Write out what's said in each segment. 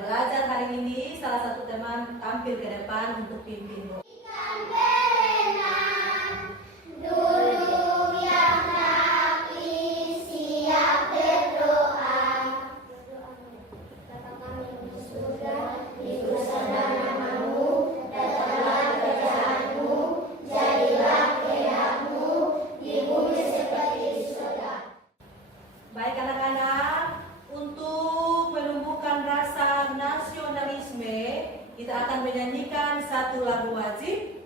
belajar hari ini, salah satu teman tampil ke depan untuk pimpin. Baik anak-anak, untuk menumbuhkan rasa nasionalisme, kita akan menyanyikan satu lagu wajib.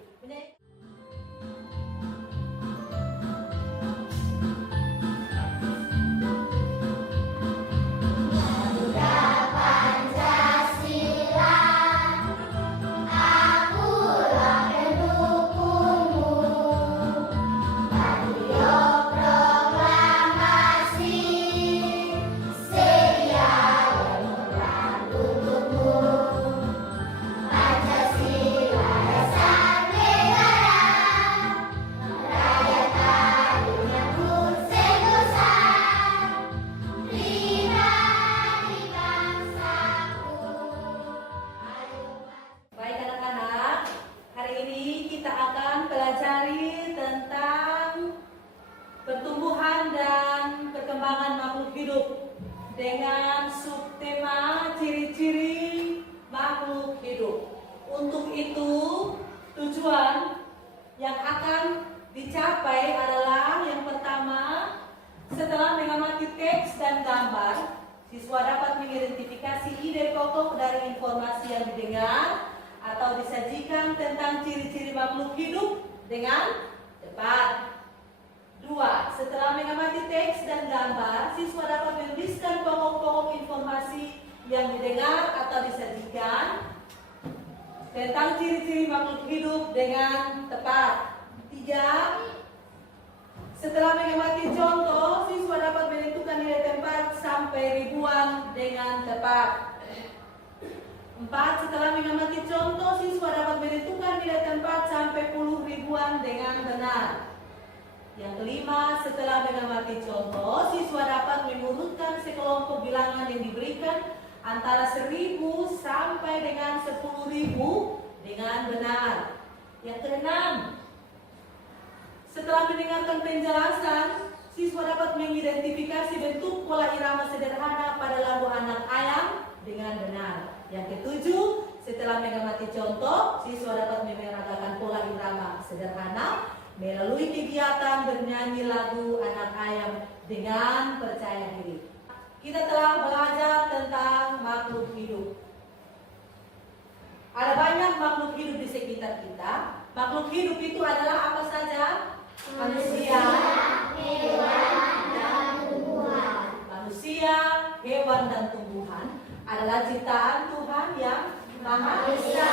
Pertumbuhan dan perkembangan makhluk hidup dengan subtema ciri-ciri makhluk hidup. Untuk itu, tujuan yang akan dicapai adalah yang pertama, setelah mengamati teks dan gambar, siswa dapat mengidentifikasi ide pokok dari informasi yang didengar atau disajikan tentang ciri-ciri makhluk hidup dengan tepat. 2. Setelah mengamati teks dan gambar, siswa dapat menuliskan pokok-pokok informasi yang didengar atau disajikan tentang ciri-ciri makhluk hidup dengan tepat. 3. Setelah mengamati contoh, siswa dapat menentukan nilai tempat sampai ribuan dengan tepat. 4. Setelah mengamati contoh, siswa dapat menentukan nilai tempat sampai puluh ribuan dengan benar. Yang kelima, setelah mengamati contoh, siswa dapat mengurutkan sekelompok bilangan yang diberikan antara 1000 sampai dengan 10.000 dengan benar. Yang keenam, setelah mendengarkan penjelasan, siswa dapat mengidentifikasi bentuk pola irama sederhana pada lagu anak ayam dengan benar. Yang ketujuh, setelah mengamati contoh, siswa dapat memeragakan pola irama sederhana melalui kegiatan bernyanyi lagu anak ayam dengan percaya diri. Kita telah belajar tentang makhluk hidup. Ada banyak makhluk hidup di sekitar kita. Makhluk hidup itu adalah apa saja? Manusia, hewan, dan tumbuhan. Manusia, hewan, dan tumbuhan adalah ciptaan Tuhan yang Maha Esa.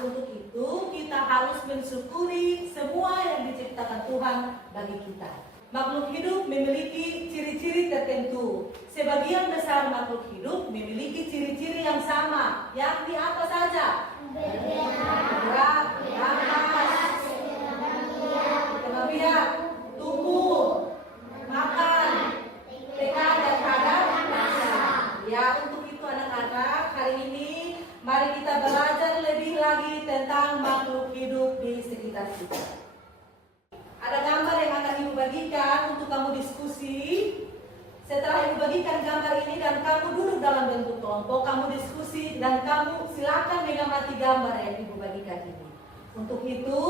Untuk itu kita harus mensyukuri semua yang diciptakan Tuhan bagi kita. Makhluk hidup memiliki ciri-ciri tertentu. Sebagian besar makhluk hidup memiliki ciri-ciri yang sama. Yang di apa saja? Bergerak, bernafas, berkembang biak, tumbuh, makan, tekad dan adaptasi. Ya, untuk itu anak-anak, hari ini mari kita belajar lebih lagi tentang makhluk hidup di sekitar kita. Ada gambar yang akan Ibu bagikan untuk kamu diskusi. Setelah Ibu bagikan gambar ini dan kamu duduk dalam bentuk kelompok, kamu diskusi dan kamu silakan mengamati gambar yang Ibu bagikan ini. Untuk itu,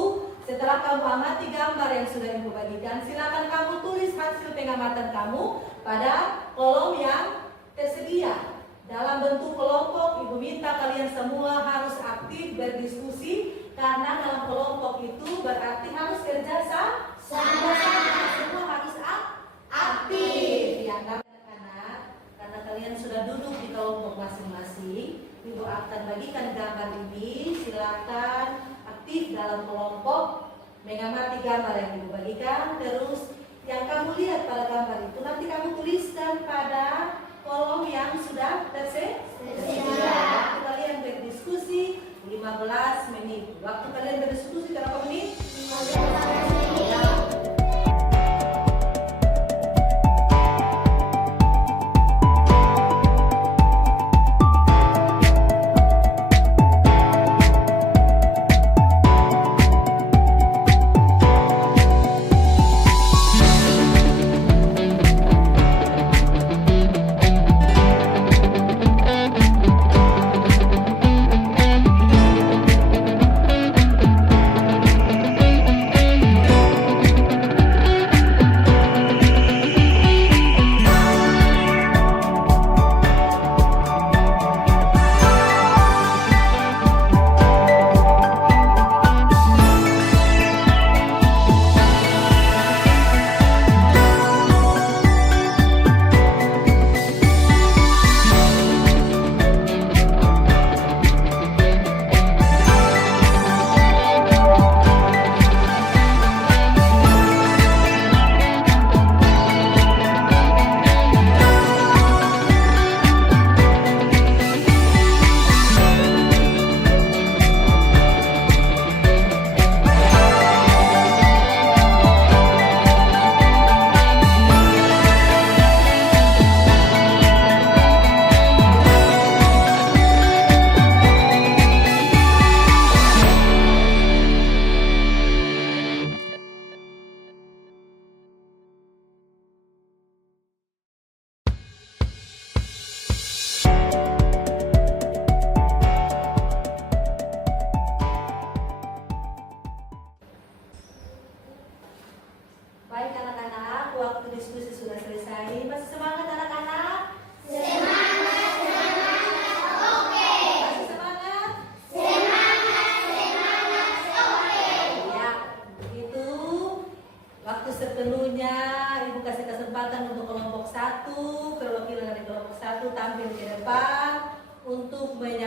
setelah kamu amati gambar yang sudah Ibu bagikan, silakan kamu tulis hasil pengamatan kamu pada kolom yang tersedia. Dalam bentuk kelompok, Ibu minta kalian semua harus aktif berdiskusi, karena dalam kelompok itu berarti harus kerja sama. Semua harus aktif. Ya, anak-anak, karena kalian sudah duduk di kelompok masing-masing, Ibu akan bagikan gambar ini. Silakan aktif dalam kelompok, mengamati gambar yang Ibu bagikan. Terus yang kamu lihat pada gambar itu nanti kamu tuliskan pada kolom yang sudah tersedia. Waktu kalian berdiskusi 15 menit. Waktu kalian berdiskusi berapa menit? 15 menit.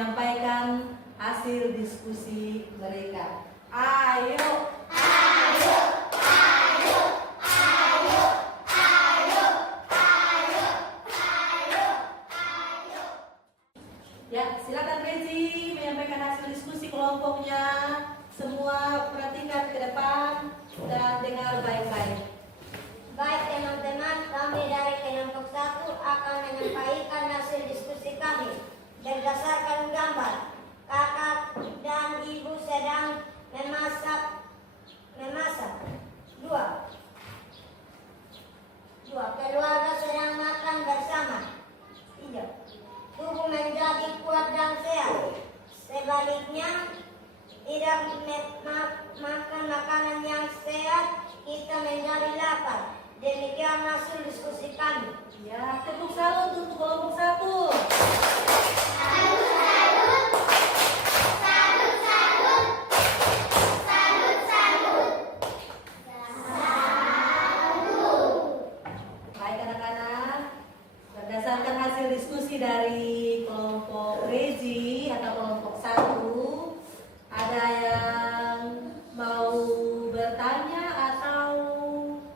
menyampaikan hasil diskusi mereka. Ayo. Ya, silakan Rezi menyampaikan hasil diskusi kelompoknya. Semua perhatikan ke depan dan dengar baik-baik. Baik teman-teman, kami dari kelompok 1 akan menyampaikan hasil diskusi kami berdasarkan gambar. Kakak dan ibu sedang memasak. Dua. Keluarga sedang makan bersama. 3. Tubuh menjadi kuat dan sehat. Sebaliknya, tidak makan makanan yang sehat, kita menjadi lapar. Demikian hasil diskusi kami. Ya, tepuk salut untuk kelompok 1. Baik anak-anak, berdasarkan hasil diskusi dari kelompok Rezi atau kelompok 1, ada yang mau bertanya atau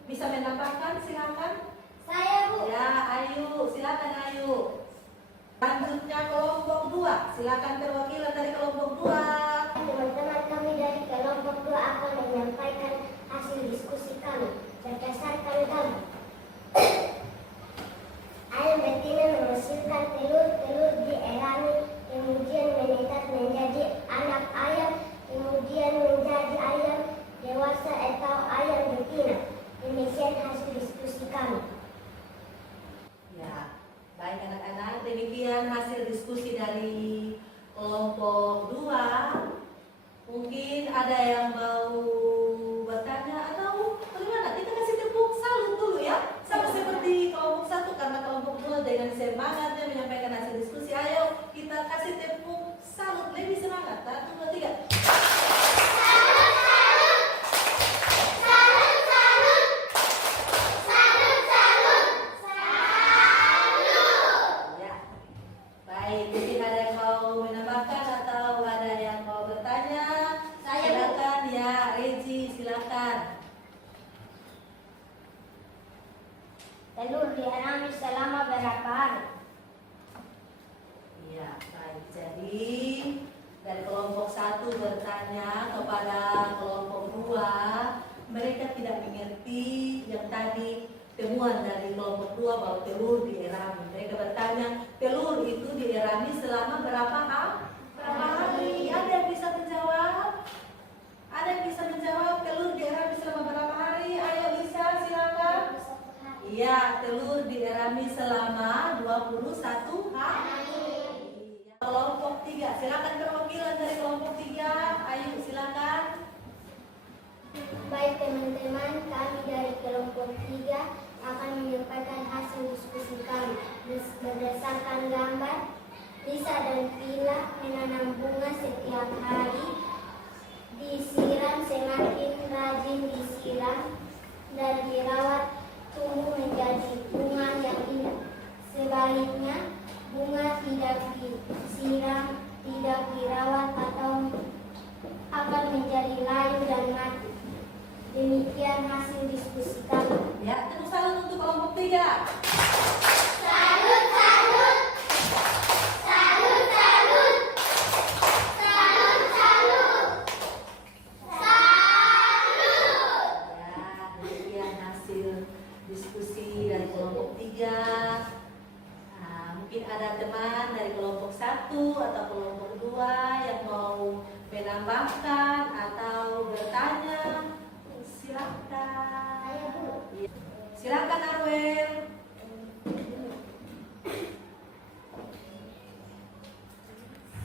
bisa menambahkan? Silakan. Saya, Bu. Ya, ayo, silakan ayo. Selanjutnya kelompok 2, silakan perwakilan dari kelompok 2. Teman-teman, kami dari kelompok 2 akan menyampaikan hasil diskusi kami berdasarkan gambar. Ayam betina menghasilkan telur dierami, kemudian menetas menjadi anak ayam, kemudian menjadi ayam dewasa atau ayam betina. Demikian hasil diskusi kami. Ya, baik anak-anak, demikian hasil diskusi dari kelompok 2. Mungkin ada yang mau bertanya atau bagaimana? Kita kasih tepuk salut dulu ya. Sama seperti kelompok 1, karena kelompok 2 dengan semangatnya menyampaikan hasil diskusi. Ayo kita kasih tepuk salut, lebih semangat. 1, 2, 3. Ya, baik. Mungkin ada yang mau menambahkan atau ada yang mau bertanya? Saya, Bu. Silakan ya, Rezi, silakan. Telur dierami selama berapa hari? Iya, baik. Jadi dari kelompok 1 bertanya kepada kelompok 2, mereka tidak mengerti yang tadi temuan dari kelompok 2 bahwa telur dierami. Mereka bertanya, telur itu dierami selama berapa hari? Ada yang bisa menjawab? Ada yang bisa menjawab telur dierami selama berapa hari? Ayo bisa, silakan. Iya, telur dierami selama 21 hari. Kelompok 3, silakan perwakilan dari kelompok 3. Ayo silakan. Baik teman-teman, kami dari kelompok 3 akan menyampaikan hasil diskusi kami berdasarkan gambar. Lisa dan Vila menanam bunga setiap hari, disiram, semakin rajin disiram dan dirawat, tumbuh menjadi bunga yang indah. Sebaliknya, bunga tidak disiram, tidak dirawat atau akan menjadi layu dan mati. Demikian hasil diskusi kami. Ya, tepuk salut untuk kelompok 3. Salut, salut. Salut, salut. Salut, salut. Salut. Ya, demikian hasil diskusi dari kelompok 3. Nah, mungkin ada teman dari kelompok 1 atau kelompok 2 yang mau menambahkan atau bertanya. Silakan. Saya, Bu. Ya. Silakan Arwel.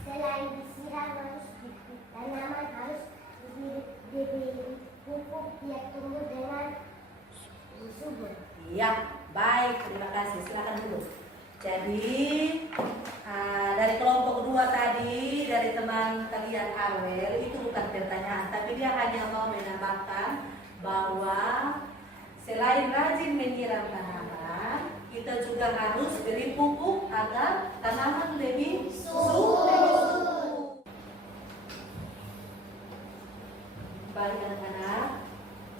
Selain disiram harus tanaman harus diberi pupuk biar tumbuh dengan subur. Iya, baik, terima kasih. Silakan dulu. Jadi dari kelompok 2 tadi, dari teman kalian Arwel, itu bukan pertanyaan, tapi dia hanya mau menambahkan bahwa selain rajin menyiram tanaman, kita juga harus beri pupuk agar tanaman lebih subur. baik anak-anak,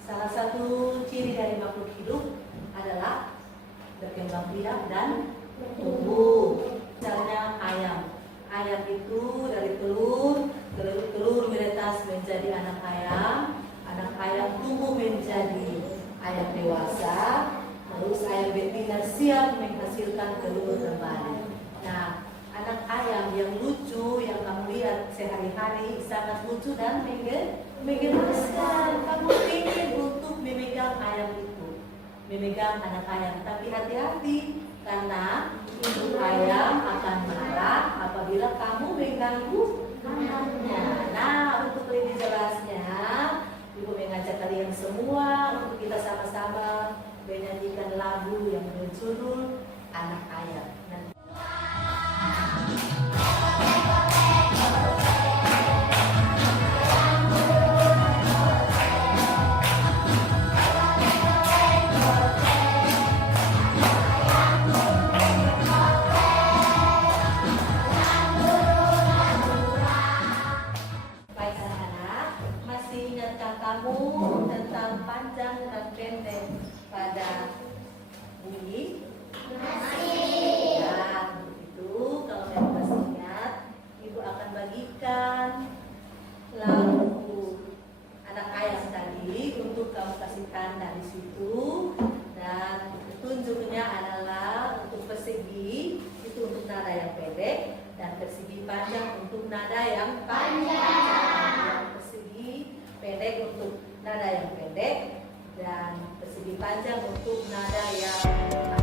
salah satu ciri dari makhluk hidup adalah berkembang biak dan tumbuh. Misalnya ayam. Ayam itu dari telur menetas menjadi anak ayam tumbuh menjadi ayam dewasa, terus ayam betina siap menghasilkan telur kembali. Nah, anak ayam yang lucu yang kamu lihat sehari-hari sangat lucu dan menggemaskan. Kamu ingin untuk memegang ayam itu, memegang anak ayam, tapi hati-hati karena ibu ayam akan marah apabila kamu mengganggu anaknya. Nah, untuk lebih jelasnya, ibu mengajak kalian semua untuk kita sama-sama menyanyikan lagu yang berjudul Anak Ayam. Baik anak-anak, masih ingatkah kamu tentang panjang dan pendek pada bunyi? Masih. Ya, begitu. Kalau kamu masih ingat, ibu akan bagikan lagu anak ayam tadi untuk kamu kasih tanda di situ. Dan petunjuknya adalah untuk persegi itu untuk nada yang pendek dan persegi panjang untuk nada yang panjang. Persegi pendek untuk nada yang pendek dan persegi panjang untuk nada yang panjang.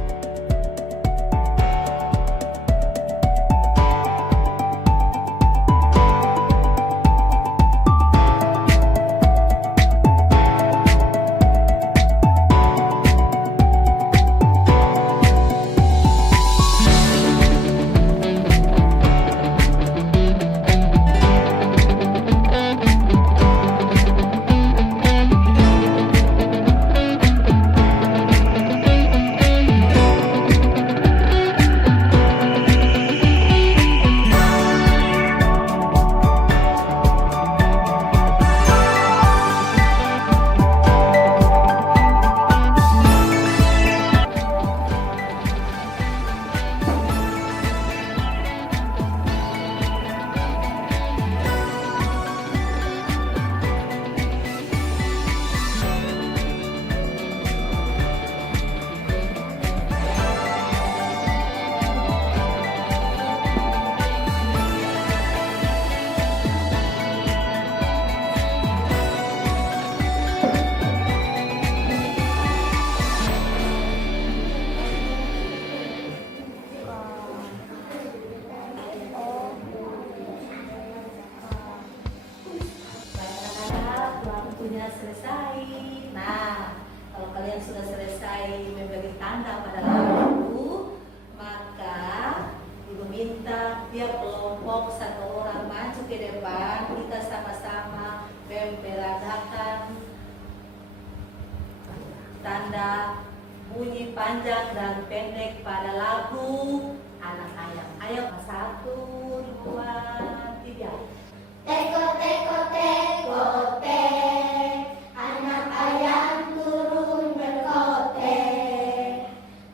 Selesai. Nah, kalau kalian sudah selesai memberi tanda pada lagu, maka ibu minta tiap kelompok satu orang maju ke depan. Kita sama-sama memperagakan tanda bunyi panjang dan pendek pada lagu Anak Ayam. Ayo, 1, 2, 3. Teko teko teko tek, anak ayam turun berkotek.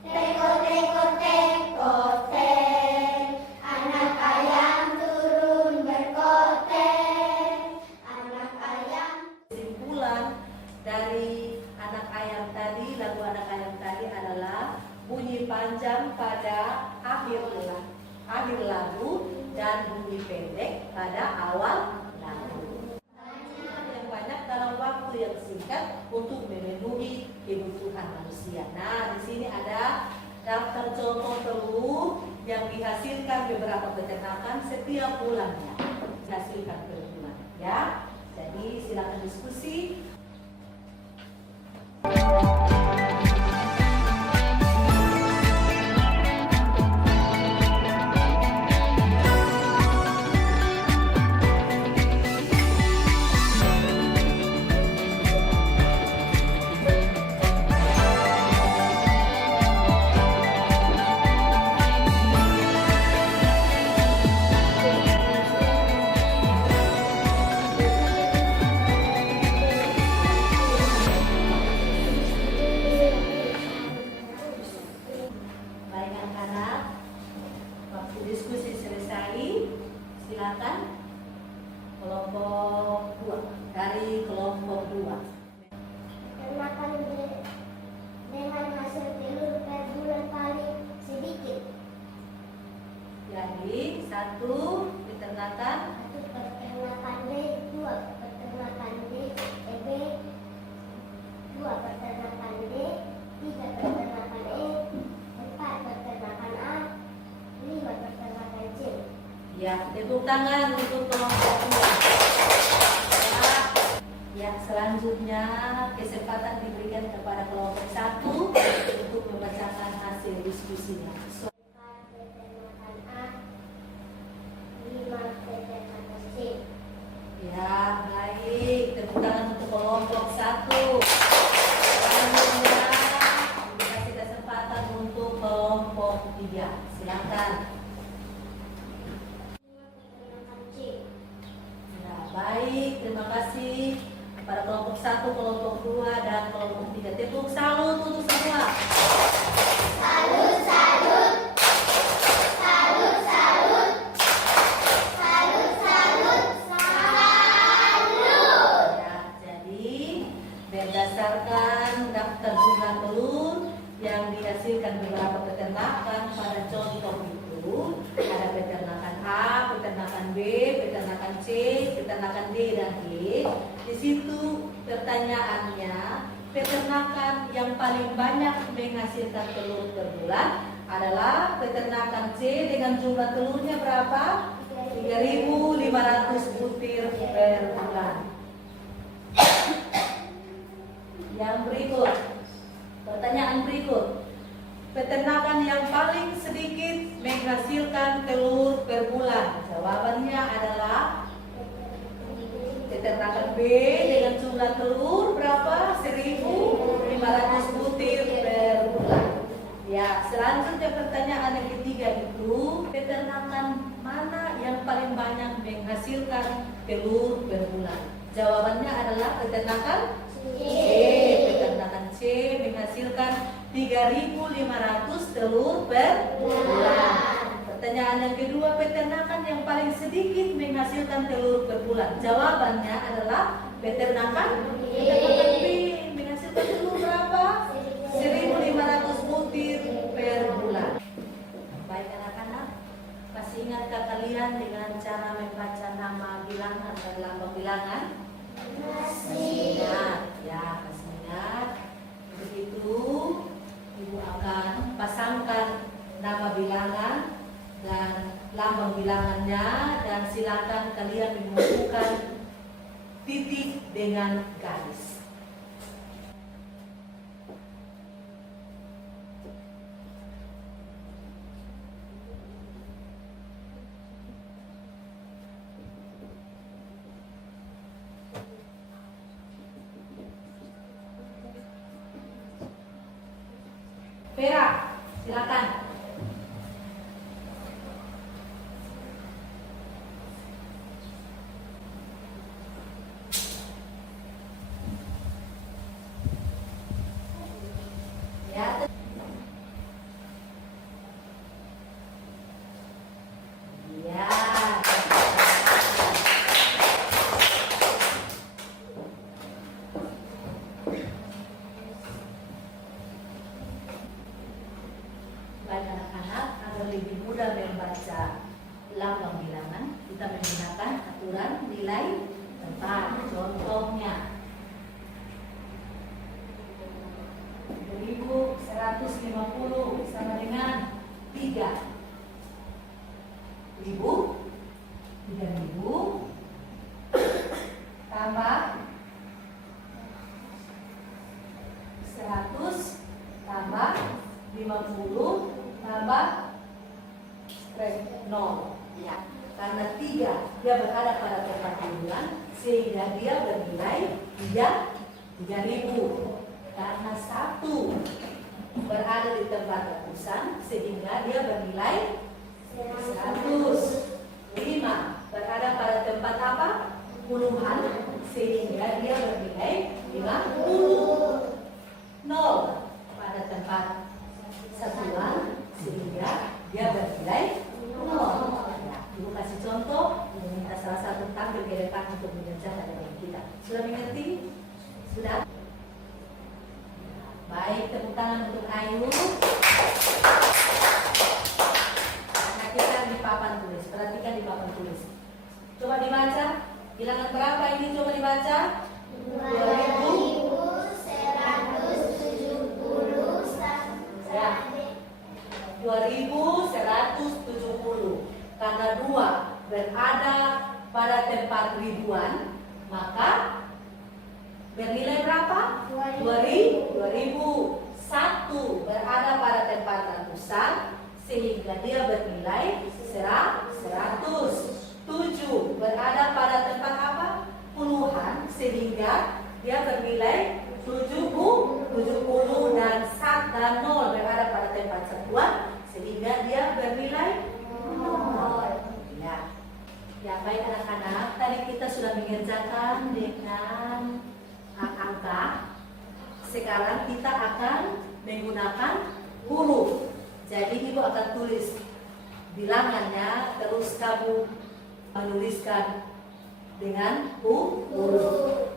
Teko teko teko tek, anak ayam turun berkotek. Anak ayam. Kesimpulan dari anak ayam tadi, lagu anak ayam tadi adalah bunyi panjang pada akhir lagu dan bunyi pendek pada awal lagu. Yang banyak dalam waktu yang singkat untuk memenuhi kebutuhan manusia. Nah, di sini ada daftar contoh telur yang dihasilkan beberapa peternakan setiap bulannya. Dihasilkan per bulan, ya. Jadi silakan diskusi. Kelompok 2. Dari kelompok 2. Peternakan dengan hasil telur per bulan paling sedikit. Jadi 1 peternakan, 1 peternakan B, 2 peternakan D, B, 2 peternakan D, 3 peternakan E, 4 peternakan A, 5 peternakan C. ya, tepuk tangan untuk kelompok 2. Ya, selanjutnya kesempatan diberikan kepada kelompok 1 untuk membacakan hasil diskusinya. 4 peternakan A, 5 peternakan C. Ya, baik. Tepuk tangan untuk kelompok 1. Selanjutnya dikasih kesempatan untuk kelompok 3. Silakan. 5 peternakan C. Ya, baik. Terima kasih pada kelompok 1, kelompok 2, dan kelompok 3. Tepuk salut untuk semua. Salut, salut. Salut, salut. Salut, salut. Salut. Ya, jadi berdasarkan daftar jumlah telur yang dihasilkan beberapa peternakan pada contoh itu ada peternakan A, peternakan B, peternakan C, peternakan D dan E. Di situ pertanyaannya, peternakan yang paling banyak menghasilkan telur per bulan adalah peternakan C dengan jumlah telurnya berapa? 3.500 butir per bulan. Yang berikut, pertanyaan berikut. Peternakan yang paling sedikit menghasilkan telur per bulan. Jawabannya adalah peternakan B dengan jumlah telur berapa? 1.500 butir per bulan. Ya, selanjutnya pertanyaan yang ketiga itu, peternakan mana yang paling banyak menghasilkan telur per bulan? Jawabannya adalah peternakan C. Peternakan C menghasilkan 3.500 telur per bulan. Pertanyaan yang kedua, peternakan yang paling sedikit menghasilkan telur per bulan. Jawabannya adalah peternakan B menghasilkan telur berapa? 1.500 butir per bulan. Baik anak-anak, masih ingatkah kalian dengan cara membaca nama bilangan dan lambang bilangan? Masih ingat, ya, masih ingat. Begitu, Ibu akan pasangkan nama bilangan dan lambang bilangannya, dan silakan kalian menunjukkan titik dengan garis. Vera, silakan. Ya. Ya. Baik anak-anak, agar lebih mudah membaca lambang bilangan, kita menggunakan aturan nilai tempat. Contohnya 1.150 sama dengan 3.000. 3.000 tambah 100 tambah 50 tambah 0. Ya, karena 3 dia berada pada tempat bulan, sehingga dia bernilai 3.000. Karena 1 berada di tempat ratusan, sehingga dia bernilai 100. 5 berada pada tempat apa? Puluhan, sehingga dia bernilai 50. 0 pada tempat satuan, sehingga dia bernilai 0. Ya, Ibu kasih contoh, Ibu minta salah satu tangga tampil ke depan untuk mengerjakan dengan kita. Sudah mengerti? Sudah? Baik, tepuk tangan untuk Ayu. Karena kita di papan tulis, perhatikan di papan tulis. Coba dibaca, bilangan berapa ini coba dibaca? 2170 Ya. 2170. Karena 2 berada pada tempat ribuan, maka bernilai berapa? 2000. 1 berada pada tempat ratusan, sehingga dia bernilai 100. 7 berada pada tempat apa? Puluhan, sehingga dia bernilai 70. Dan 0 berada pada tempat satuan, sehingga dia bernilai 0. Ya. Ya, baik anak-anak, tadi kita sudah mengerjakan dengan angka. Sekarang kita akan menggunakan huruf. Jadi ibu akan tulis bilangannya, terus kamu menuliskan dengan huruf.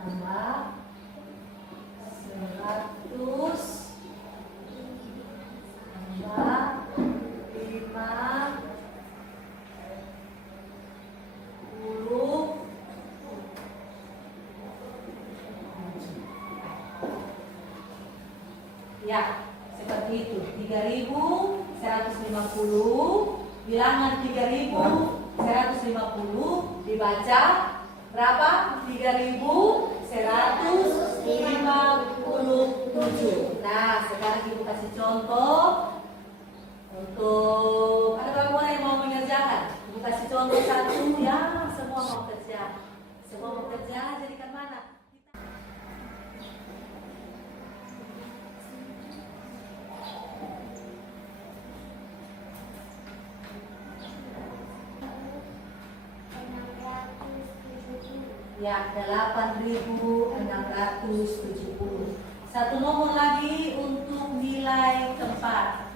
Tambah 100, tambah 50. Ya, seperti itu. 3150, bilangan 3150 dibaca berapa? 3157. Nah, sekarang ibu kasih contoh untuk ada berapa orang yang mau mengerjakan? Ibu kasih contoh satu ya, semua mau kerja. Semua mau kerja, jadikan mana? Ya, 8670. Satu nomor lagi untuk nilai tempat.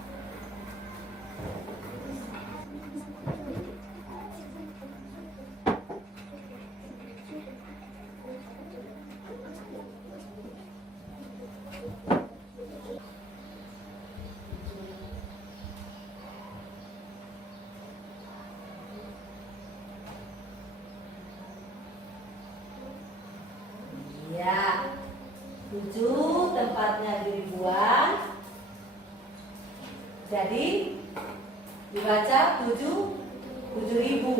Ya, 7 tempatnya di ribuan. Jadi dibaca 7.000.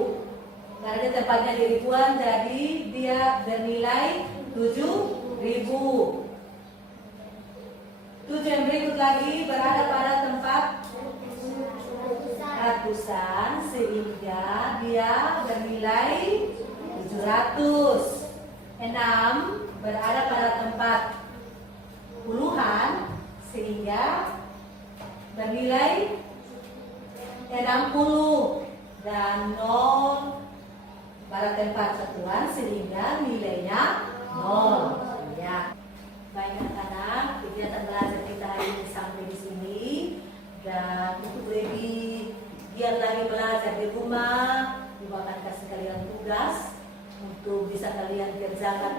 Karena tempatnya di ribuan, jadi dia bernilai 7.000. 7 yang berikut lagi berada pada tempat ratusan, sehingga dia bernilai 700. 6 berada pada tempat puluhan, sehingga bernilai 60. Dan 0 pada tempat satuan, sehingga nilainya 0. Ya. Baik anak-anak, kegiatan belajar kita hari ini sampai di sini. Dan untuk lebih giat lagi belajar di rumah, ibu akan kasih kalian tugas untuk bisa kalian kerjakan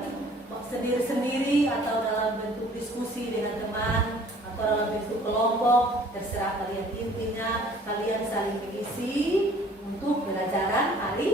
sendiri-sendiri atau dalam bentuk diskusi dengan teman atau dalam bentuk kelompok, terserah kalian. Intinya kalian saling mengisi untuk pelajaran hari